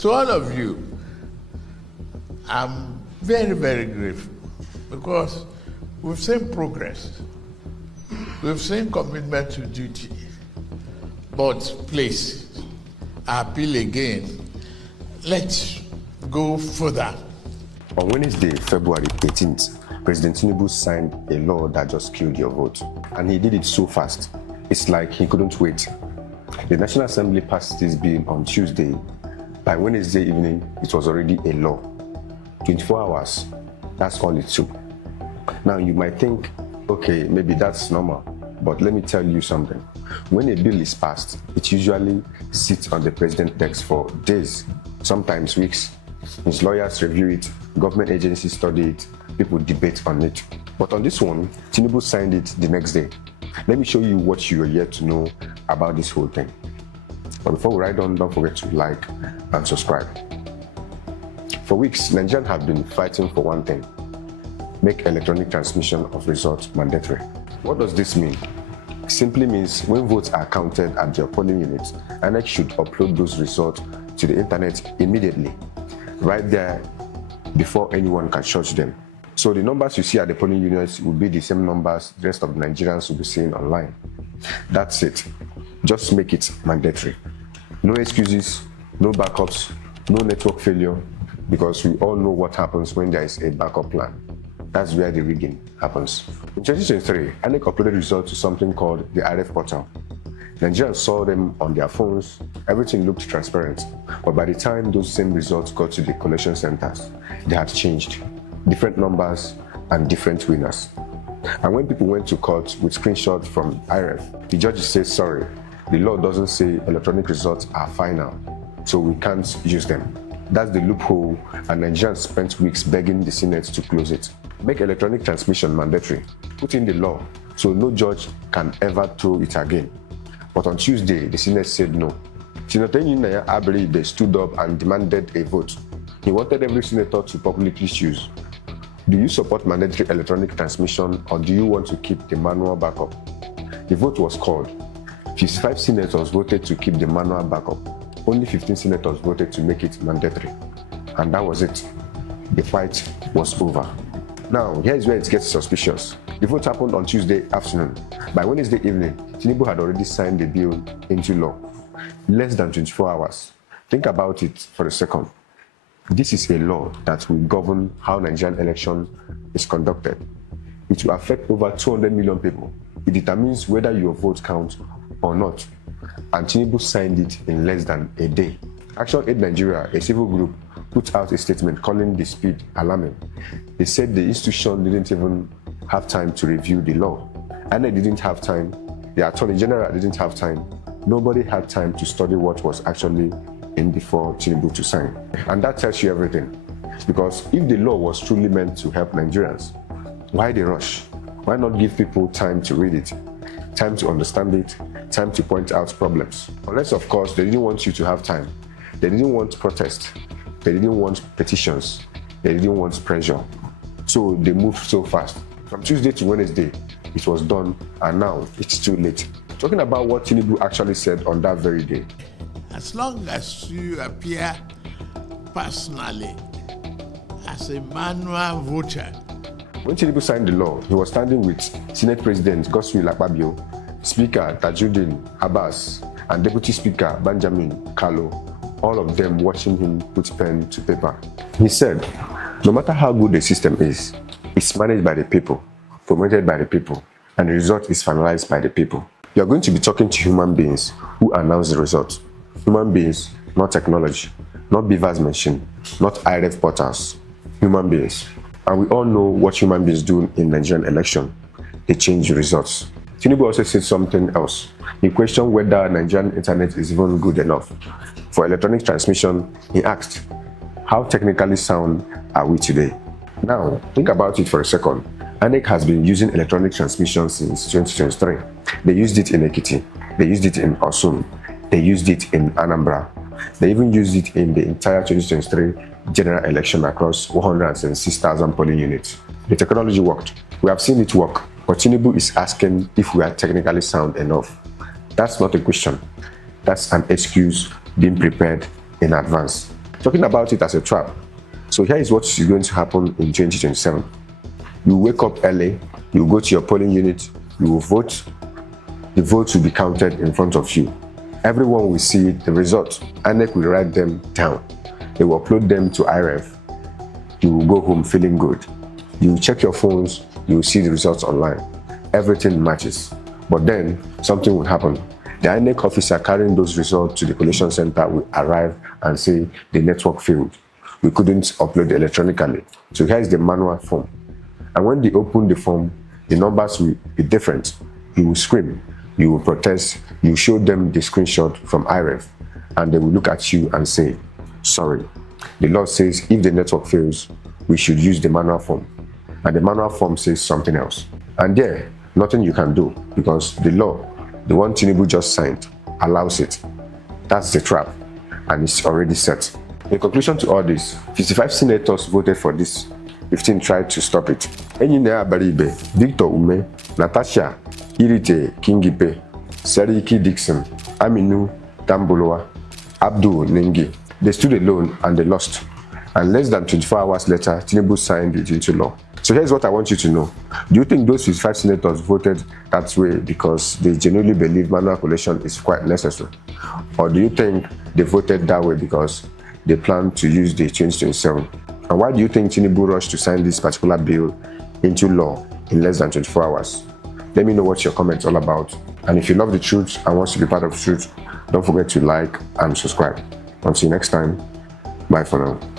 To all of you, I'm very, very grateful because we've seen progress. We've seen commitment to duty. But please, I appeal again, let's go further. On Wednesday, February 18th, President Tinubu signed a law that just killed your vote. And he did it so fast. It's like he couldn't wait. The National Assembly passed this bill on Tuesday. By Wednesday evening, it was already a law. 24 hours, that's all it took. Now you might think, okay, maybe that's normal, but let me tell you something. When a bill is passed, it usually sits on the president's desk for days, sometimes weeks. His lawyers review it, government agencies study it, people debate on it. But on this one, Tinubu signed it the next day. Let me show you what you are yet to know about this whole thing. But before we ride on, don't forget to like and subscribe. For weeks, Nigerians have been fighting for one thing: make electronic transmission of results mandatory. What does this mean? It simply means when votes are counted at your polling units, INEC should upload those results to the internet immediately, right there before anyone can search them. So the numbers you see at the polling units will be the same numbers the rest of the Nigerians will be seeing online. That's it. Just make it mandatory. No excuses, no backups, no network failure, because we all know what happens when there is a backup plan. That's where the rigging happens. In 2023, INEC uploaded results to something called the RF portal. Nigerians saw them on their phones, everything looked transparent, but by the time those same results got to the collation centers, they had changed. Different numbers and different winners. And when people went to court with screenshots from IRF, the judge said, sorry, the law doesn't say electronic results are final, so we can't use them. That's the loophole, and Nigerians spent weeks begging the Senate to close it. Make electronic transmission mandatory. Put in the law so no judge can ever throw it again. But on Tuesday, the Senate said no. Senator Yinaya Abri stood up and demanded a vote. He wanted every senator to publicly choose. Do you support mandatory electronic transmission, or do you want to keep the manual backup? The vote was called. 55 senators voted to keep the manual backup. Only 15 senators voted to make it mandatory. And that was it. The fight was over. Now, here's where it gets suspicious. The vote happened on Tuesday afternoon. By Wednesday evening, Tinubu had already signed the bill into law. Less than 24 hours. Think about it for a second. This is a law that will govern how Nigerian election is conducted. It will affect over 200 million people. It determines whether your vote counts or not. And Tinubu signed it in less than a day. Action Aid Nigeria, a civil group, put out a statement calling the speed alarming. They said the institution didn't even have time to review the law. INEC didn't have time. The Attorney General didn't have time. Nobody had time to study what was actually in before Tinubu to sign. And that tells you everything. Because if the law was truly meant to help Nigerians, why the rush? Why not give people time to read it, time to understand it, time to point out problems? Unless, of course, they didn't want you to have time. They didn't want protest. They didn't want petitions. They didn't want pressure. So they moved so fast. From Tuesday to Wednesday, it was done, and now it's too late. Talking about what Tinubu actually said on that very day. As long as you appear personally as a manual voter. When Tinubu signed the law, he was standing with Senate President Godswill Akpabio, Speaker Tajuddin Abbas, and Deputy Speaker Benjamin Kalu, all of them watching him put pen to paper. He said, no matter how good the system is, it's managed by the people, promoted by the people, and the result is finalized by the people. You are going to be talking to human beings who announce the results. Human beings, not technology, not Beaver's machine, not IRF portals. Human beings. And we all know what human beings do in Nigerian election. They change the results. Tinubu also said something else. He questioned whether Nigerian internet is even good enough. For electronic transmission, he asked, how technically sound are we today? Now, think about it for a second. INEC has been using electronic transmission since 2023. They used it in Ekiti. They used it in Osun. They used it in Anambra. They even used it in the entire 2023 general election across 106,000 polling units. The technology worked. We have seen it work, but Tinubu is asking if we are technically sound enough. That's not a question. That's an excuse being prepared in advance. talking about it as a trap. So here is what is going to happen in 2027. You wake up early, you go to your polling unit, you will vote. The votes will be counted in front of you. Everyone will see the result. INEC will write them down. They will upload them to IREF. You will go home feeling good. You will check your phones, you will see the results online. Everything matches. But then something will happen. The INEC officer carrying those results to the collation center will arrive and say the network failed. We couldn't upload electronically. So here is the manual form. And when they open the form, the numbers will be different. You will scream, you will protest, you show them the screenshot from IREF, and they will look at you and say, sorry. The law says if the network fails, we should use the manual form. And the manual form says something else. And there, nothing you can do because the law, the one Tinubu just signed, allows it. That's the trap, and it's already set. In conclusion to all this, 55 senators voted for this, 15 tried to stop it. Enyine Abaribe, Victor Ume, Natasha Irite Kingipe, Seriki Dixon, Aminu Tamboloa, Abdul Nengi. They stood alone and they lost. And less than 24 hours later, Tinubu signed it into law. So here's what I want you to know. Do you think those 55 senators voted that way because they genuinely believe manual collation is quite necessary? Or do you think they voted that way because they plan to use the 2027? And why do you think Tinubu rushed to sign this particular bill into law in less than 24 hours? Let me know what your comments all about. And if you love the truth and want to be part of the truth, don't forget to like and subscribe. Until next time, bye for now.